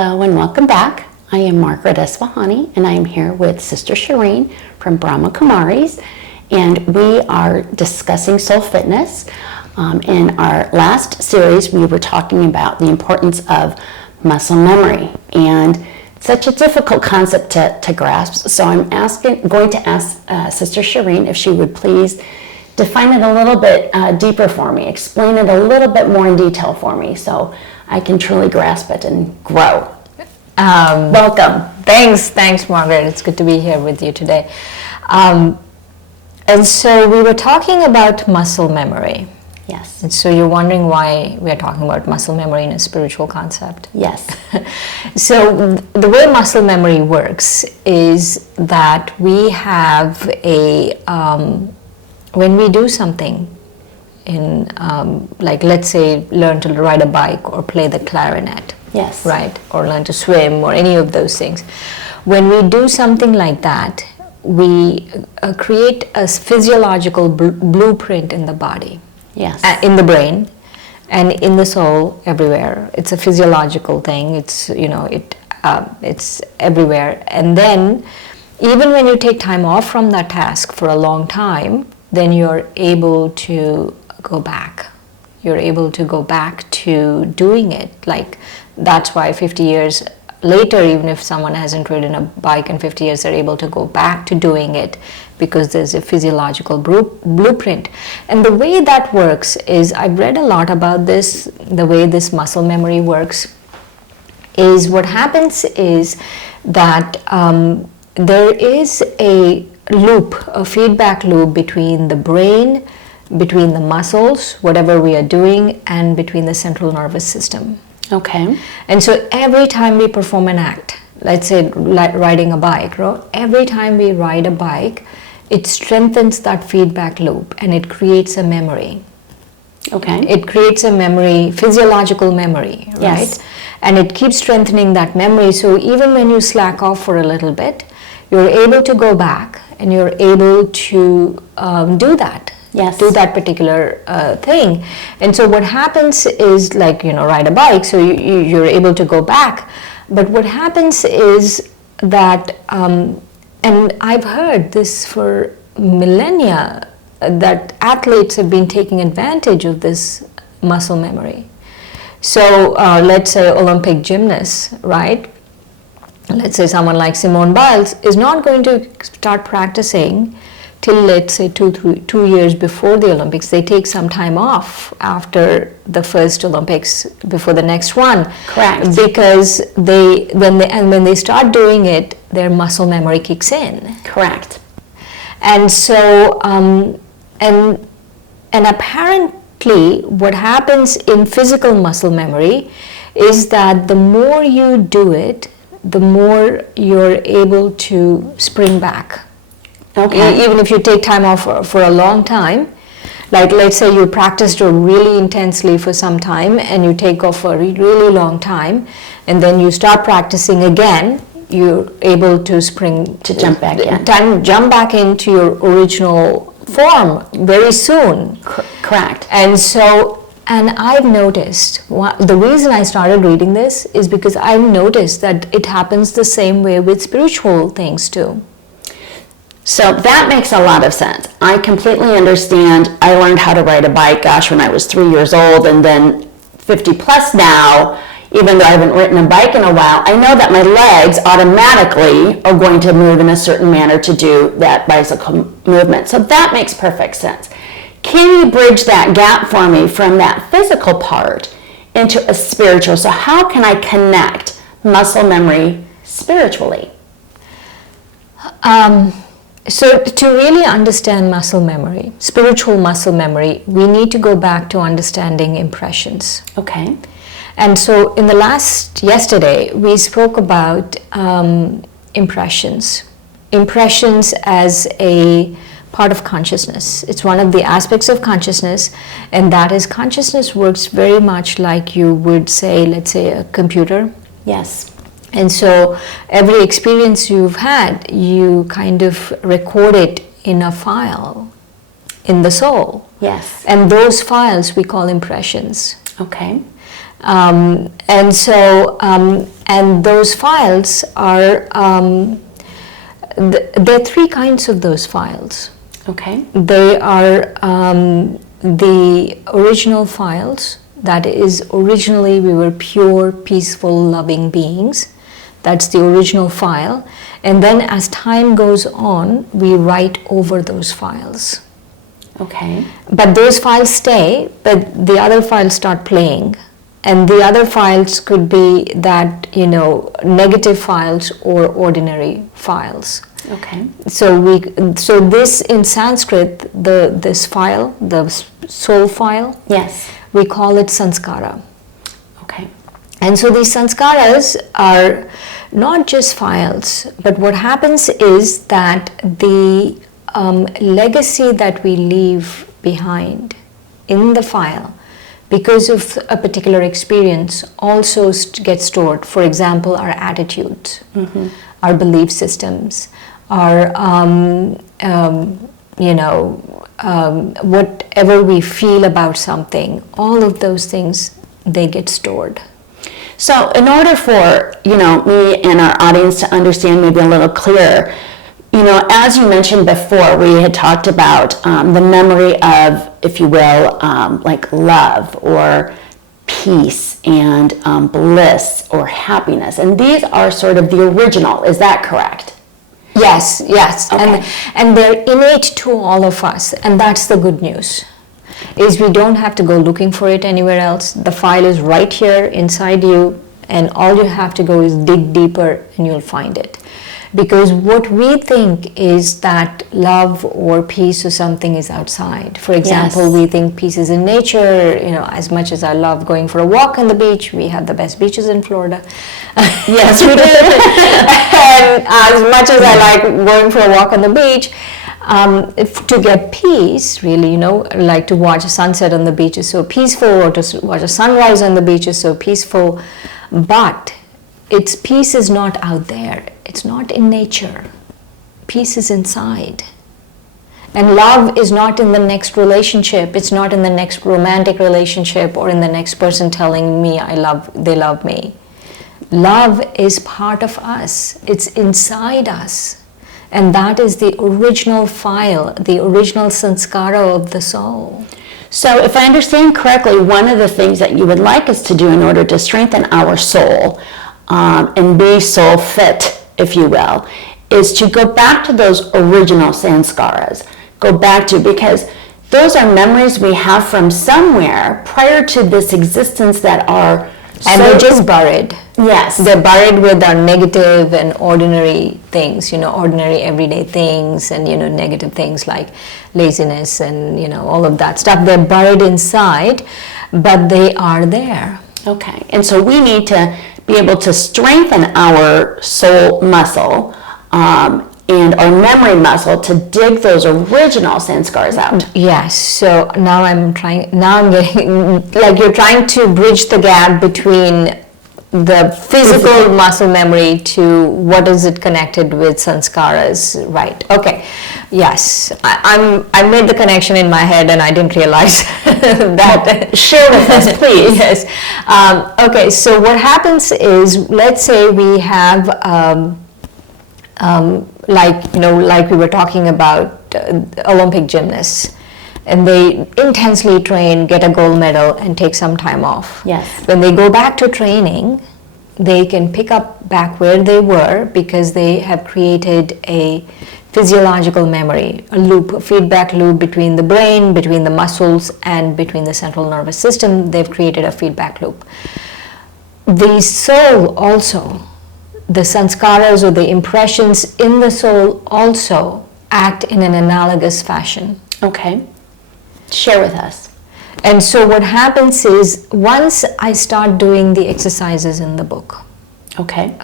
Hello and welcome back. I am Margaret Esfahani and I am here with Sister Shireen from Brahma Kumaris, and we are discussing soul fitness. In our last series we were talking about the importance of muscle memory, and it's such a difficult concept to grasp, so I'm going to ask Sister Shireen if she would please define it a little bit deeper for me, explain it a little bit more in detail for me so I can truly grasp it and grow. Welcome. Thanks, Margaret. It's good to be here with you today. And so we were talking about muscle memory. Yes. And so you're wondering why we are talking about muscle memory in a spiritual concept. Yes. So the way muscle memory works is that we have when we do something in, like let's say learn to ride a bike or play the clarinet. Yes. Right, or learn to swim or any of those things. When we do something like that, we create a physiological blueprint in the body. Yes. In the brain and in the soul, everywhere. It's a physiological thing. It's, it's everywhere. And then even when you take time off from that task for a long time, then you're able to go back. You're able to go back to doing it. Like, that's why 50 years later, even if someone hasn't ridden a bike in 50 years, they're able to go back to doing it because there's a physiological blueprint. And the way that works is, I've read a lot about this, the way this muscle memory works is what happens is that there is a loop, a feedback loop between the brain, between the muscles, whatever we are doing, and between the central nervous system. Okay. And so every time we perform an act, let's say like riding a bike, every time we ride a bike, it strengthens that feedback loop and it creates a memory. Okay. It creates a memory, physiological memory, right? Yes. And it keeps strengthening that memory. So even when you slack off for a little bit, you're able to go back and you're able to do that. Yes. Do that particular thing. And so what happens is, like, ride a bike, so you're able to go back. But what happens is that, and I've heard this for millennia, that athletes have been taking advantage of this muscle memory. So let's say Olympic gymnasts, right? Let's say someone like Simone Biles is not going to start practicing till, let's say, two years before the Olympics. They take some time off after the first Olympics, before the next one. Correct. Because when they start doing it, their muscle memory kicks in. Correct. And so, and apparently what happens in physical muscle memory is that the more you do it, the more you're able to spring back. Okay. Even if you take time off for a long time, like let's say you practiced really intensely for some time and you take off for a really long time, and then you start practicing again, you're able to jump back in. Jump back into your original form very soon. Correct. And so, and I've noticed, the reason I started reading this is because I've noticed that it happens the same way with spiritual things too. So that makes a lot of sense. I completely understand. I learned how to ride a bike, when I was 3 years old, and then 50 plus now, even though I haven't ridden a bike in a while, I know that my legs automatically are going to move in a certain manner to do that bicycle movement. So that makes perfect sense. Can you bridge that gap for me from that physical part into a spiritual? So how can I connect muscle memory spiritually? So to really understand muscle memory, spiritual muscle memory, we need to go back to understanding impressions. Okay. And so yesterday, we spoke about impressions. Impressions as a part of consciousness. It's one of the aspects of consciousness, and that is, consciousness works very much like you would say, let's say, a computer. Yes. And so every experience you've had, you kind of record it in a file in the soul. Yes. And those files we call impressions. Okay. And And those files are, there are three kinds of those files. Okay. They are the original files, that is, originally we were pure, peaceful, loving beings. That's the original file. And then as time goes on, we write over those files. Okay. But those files stay, but the other files start playing. And the other files could be that, negative files or ordinary files. Okay. So this in Sanskrit, this file, the soul file, Yes. we call it sanskara. Okay. And so these sanskaras are not just files, but what happens is that the legacy that we leave behind in the file, because of a particular experience, also gets stored. For example, our attitudes, our belief systems, our whatever we feel about something, all of those things, they get stored. So in order for, me and our audience to understand maybe a little clearer, as you mentioned before, we had talked about the memory of, if you will, like love or peace and bliss or happiness. And these are sort of the original, is that correct? Yes. Okay. And they're innate to all of us, and that's the good news, is we don't have to go looking for it anywhere else. The file is right here inside you, and all you have to go is dig deeper and you'll find it. Because what we think is that love or peace or something is outside. For example, Yes. we think peace is in nature. As much as I love going for a walk on the beach, we have the best beaches in Florida. Yes, we do. And as much as I like going for a walk on the beach, to get peace, really, like to watch a sunset on the beach is so peaceful, or to watch a sunrise on the beach is so peaceful. But peace is not out there. It's not in nature. Peace is inside. And love is not in the next relationship. It's not in the next romantic relationship or in the next person telling me they love me. Love is part of us. It's inside us. And that is the original file, the original sanskara of the soul. So if I understand correctly, one of the things that you would like us to do in order to strengthen our soul and be soul fit, if you will, is to go back to those original sanskaras. Go back to, because those are memories we have from somewhere prior to this existence that are And they're just buried. Yes. They're buried with our negative and ordinary things, ordinary everyday things, and, negative things like laziness and, all of that stuff. They're buried inside, but they are there. Okay. And so we need to be able to strengthen our soul muscle and our memory muscle to dig those original sanskars out. Yes. So now I'm getting, like you're trying to bridge the gap between the physical muscle memory to what is it connected with sanskaras, right? Okay. Yes. I made the connection in my head and I didn't realize that. Share with us, please. Yes. Okay. So what happens is, let's say we have, like we were talking about Olympic gymnasts, and they intensely train, get a gold medal, and take some time off. Yes. When they go back to training, they can pick up back where they were because they have created a physiological memory, a feedback loop between the brain, between the muscles, and between the central nervous system. They've created a feedback loop. The soul also, the sanskaras or the impressions in the soul also act in an analogous fashion. Okay. Share with us. And so what happens is, once I start doing the exercises in the book, okay,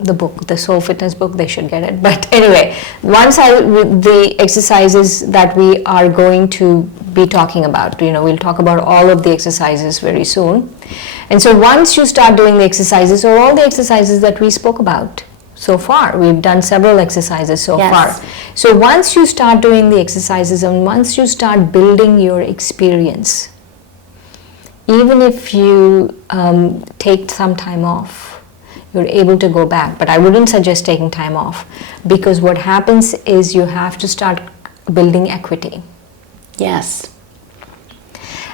the book, the Soul Fitness book, they should get it. But anyway, the exercises that we are going to be talking about, we'll talk about all of the exercises very soon. And so once you start doing the exercises, or all the exercises that we spoke about so far, we've done several exercises so far. So once you start doing the exercises and once you start building your experience, even if you take some time off, you're able to go back. But I wouldn't suggest taking time off, because what happens is you have to start building equity. Yes.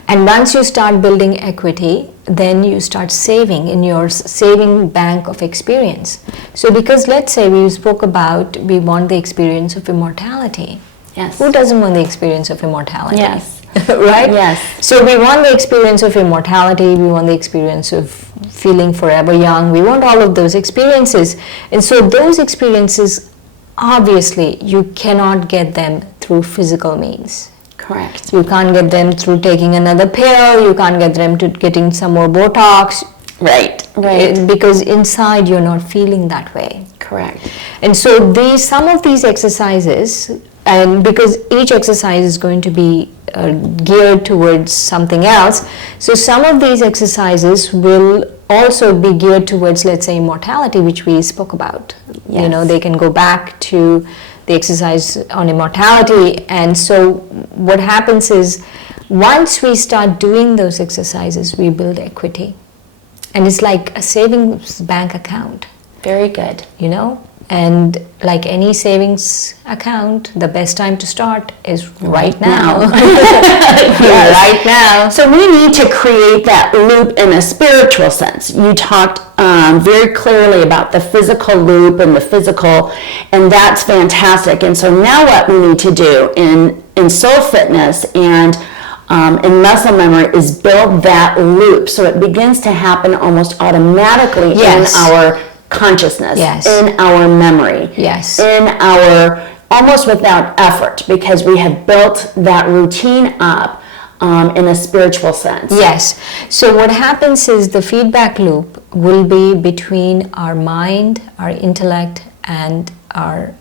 And once you start building equity, then you start saving in your saving bank of experience. So because let's say we spoke about we want the experience of immortality. Yes. Who doesn't want the experience of immortality? Yes. Right? Yes. So we want the experience of immortality, we want the experience of feeling forever young, we want all of those experiences. And so those experiences, obviously, you cannot get them through physical means. Correct. You can't get them through taking another pill, you can't get them to getting some more Botox. Right. Right. Because inside you're not feeling that way. Correct. And so some of these exercises, and because each exercise is going to be geared towards something else, so some of these exercises will also be geared towards, let's say, immortality, which we spoke about. Yes. You know, they can go back to the exercise on immortality. And so what happens is, once we start doing those exercises, we build equity. And it's like a savings bank account. Very good. You know, and like any savings account, the best time to start is right now. Yes. Right now. So we need to create that loop in a spiritual sense. You talked very clearly about the physical loop and the physical, and that's fantastic. And so now what we need to do in soul fitness and in muscle memory is build that loop so it begins to happen almost automatically. Yes. In our consciousness, Yes. in our memory, Yes. in our, almost without effort, because we have built that routine up in a spiritual sense. Yes. So what happens is the feedback loop will be between our mind, our intellect, and our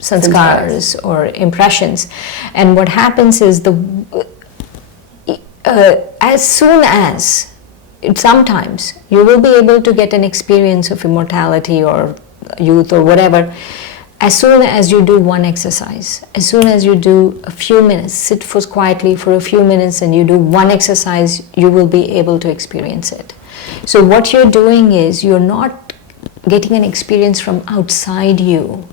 sanskaras or impressions. And what happens is as soon as sometimes you will be able to get an experience of immortality or youth or whatever as soon as you do one exercise. As soon as you do a few minutes, sit quietly for a few minutes and you do one exercise, you will be able to experience it. So what you're doing is you're not getting an experience from outside you.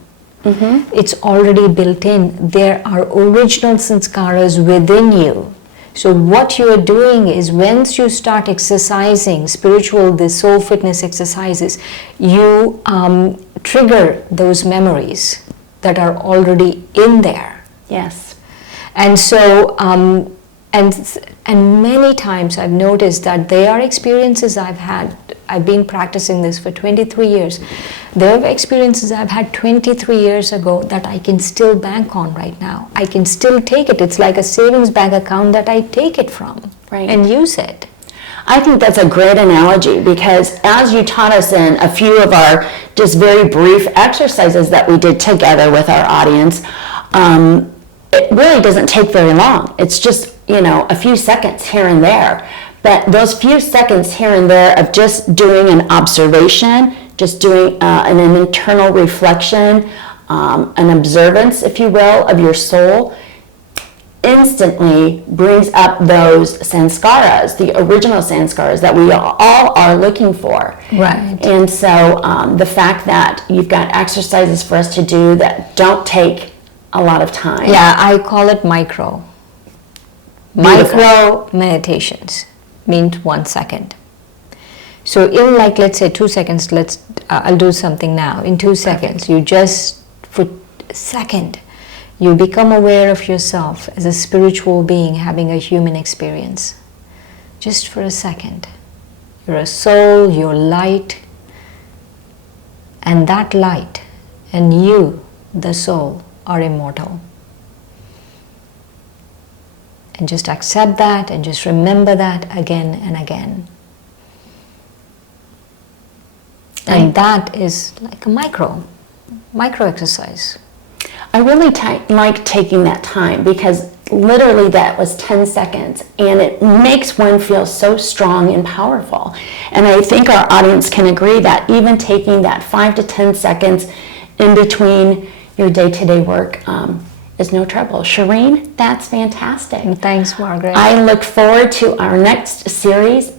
Mm-hmm. It's already built in. There are original sanskaras within you. So what you are doing is, once you start exercising the soul fitness exercises, you trigger those memories that are already in there. Yes. And so, and many times I've noticed that they are experiences I've had. I've been practicing this for 23 years. There are experiences I've had 23 years ago that I can still bank on right now. I can still take it. It's like a savings bank account that I take it from and use it. I think that's a great analogy, because as you taught us in a few of our just very brief exercises that we did together with our audience, it really doesn't take very long. It's just, a few seconds here and there. But those few seconds here and there of just doing an observation, just doing an internal reflection, an observance, if you will, of your soul, instantly brings up those sanskaras, the original sanskaras that we all are looking for. Right. And so the fact that you've got exercises for us to do that don't take a lot of time. Yeah, I call it micro. Beautiful. Micro meditations means 1 second. So in, like, let's say 2 seconds, I'll do something now. In 2 seconds, you just, for a second, you become aware of yourself as a spiritual being having a human experience. Just for a second. You're a soul, you're light, and that light and you, the soul, are immortal. And just accept that and just remember that again and again. And that is like a micro exercise. I really like taking that time, because literally that was 10 seconds and it makes one feel so strong and powerful. And I think our audience can agree that even taking that 5 to 10 seconds in between your day-to-day work is no trouble. Shireen, that's fantastic. And thanks, Margaret. I look forward to our next series.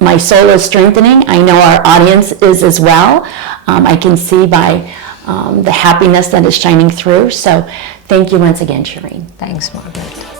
my soul is strengthening. I know our audience is as well. I can see by the happiness that is shining through. So thank you once again, Shireen. Thanks, Margaret.